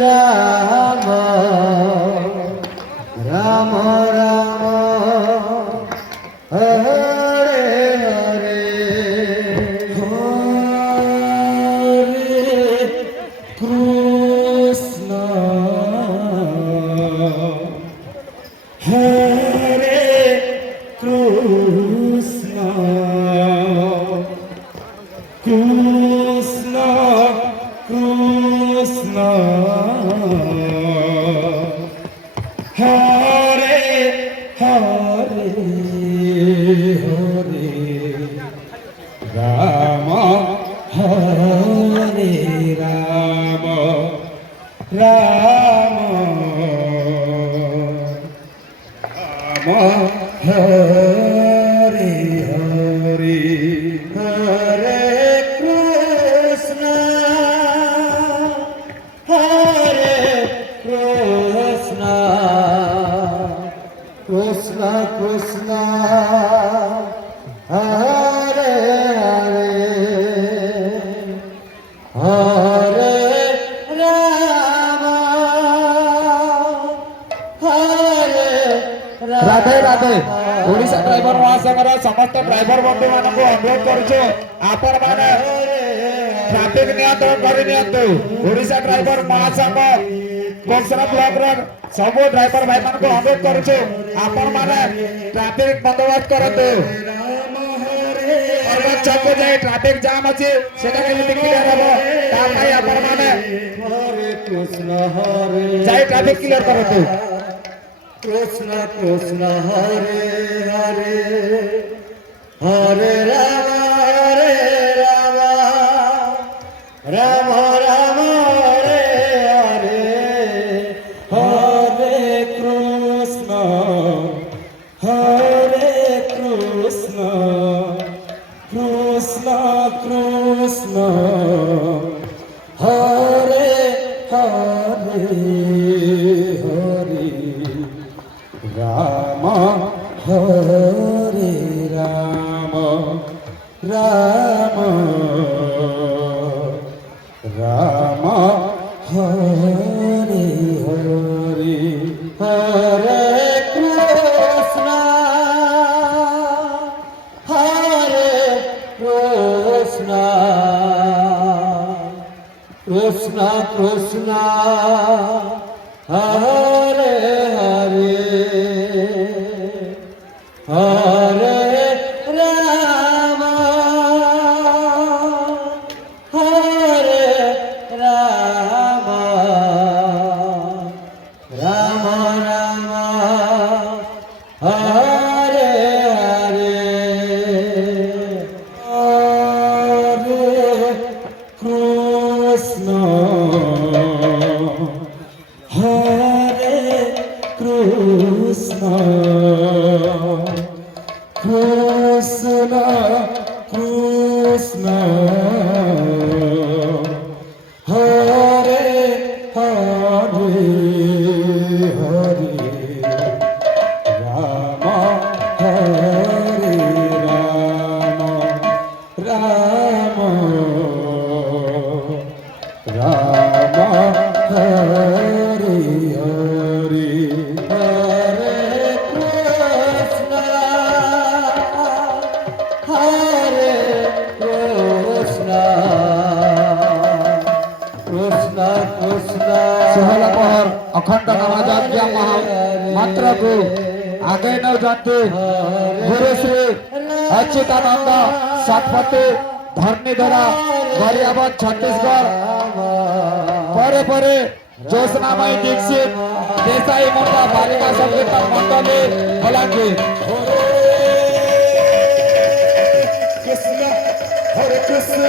রাম রাম রাম হরে হরে হরে কৃষ্ণ হরে কৃষ্ণ কৃষ্ণ কৃষ্ণ হরে হরে হরে রাম হরে রাম রাম রাম হরে হরে হরে কৃষ্ণ হরে কৃষ্ণ কৃষ্ণ কৃষ্ণ হরে হরে হরে রাম হরে Radhe Radhe Odisha driver মহাসংঘର ସମସ୍ତ driver ବନ୍ଧୁମାନଙ୍କୁ ଅନୁରୋଧ କରୁଛୁ ଆପଣ ମାନେ ଟ୍ରାଫିକ ନିୟନ୍ତ୍ରଣ କରି ନିଅନ୍ତୁ। ଓଡିଶା ଡ୍ରାଇଭର ମହାସଂଘ କୋଶରା ବ୍ଲକର ସବୁ ଡ୍ରାଇଭର ଭାଇମାନଙ୍କୁ ଅନୁରୋଧ କରୁଛୁ ଆପଣ ମାନେ ଟ୍ରାଫିକ ବନ୍ଦୋବସ୍ତ କରନ୍ତୁ। ଛକକୁ ଯାଇ ଟ୍ରାଫିକ ଜାମ୍ ଅଛି ସେଟା କେମିତି କ୍ଲିୟର ହବ ତା ପାଇଁ ଆପଣ ମାନେ ଯାଇ ଟ୍ରାଫିକ କ୍ଲିୟର କରନ୍ତୁ। कृष्ण कृष्ण हरे हरे हरे राम राम राम हरे हरे हरे कृष्ण कृष्ण कृष्ण हरे हरे हरे राम हरे राम राम राम हरे हरे हरे कृष्ण कृष्ण कृष्ण हरे हरे हरे राम हरे राम राम राम हरे हरे हरे कृष्ण हरे कृष्ण कृष्ण कृष्ण हरे हरे हरे राम हरे राम राम राम हरे हरे हरे कृष्ण हरे कृष्ण कृष्ण कृष्ण ଷୋହଳ ପହର ଅଖଣ୍ଡ ନାମଯଜ୍ଞ ମାତ୍ରକୁ ଆଗେଇ ନେଉଛନ୍ତି ଗୁରୁ ଶ୍ରୀ ଅଚ୍ୟୁତାନନ୍ଦ ଶତପଥୀ ଧର୍ମୀଧର ଗରିଆବନ୍ଦ ଛତିଶଗଡ଼ ପରେ ପରେ ଜ୍ୟୋତ୍ସ୍ନାମୟୀ ଦୀକ୍ଷିତ ଦେଶାଇ ମୁଣ୍ଡା ବାଳିକା ସଂକୀର୍ତ୍ତନ ମଣ୍ଡଳୀ ବଲାଙ୍ଗୀର। कृष्ण हरे कृष्ण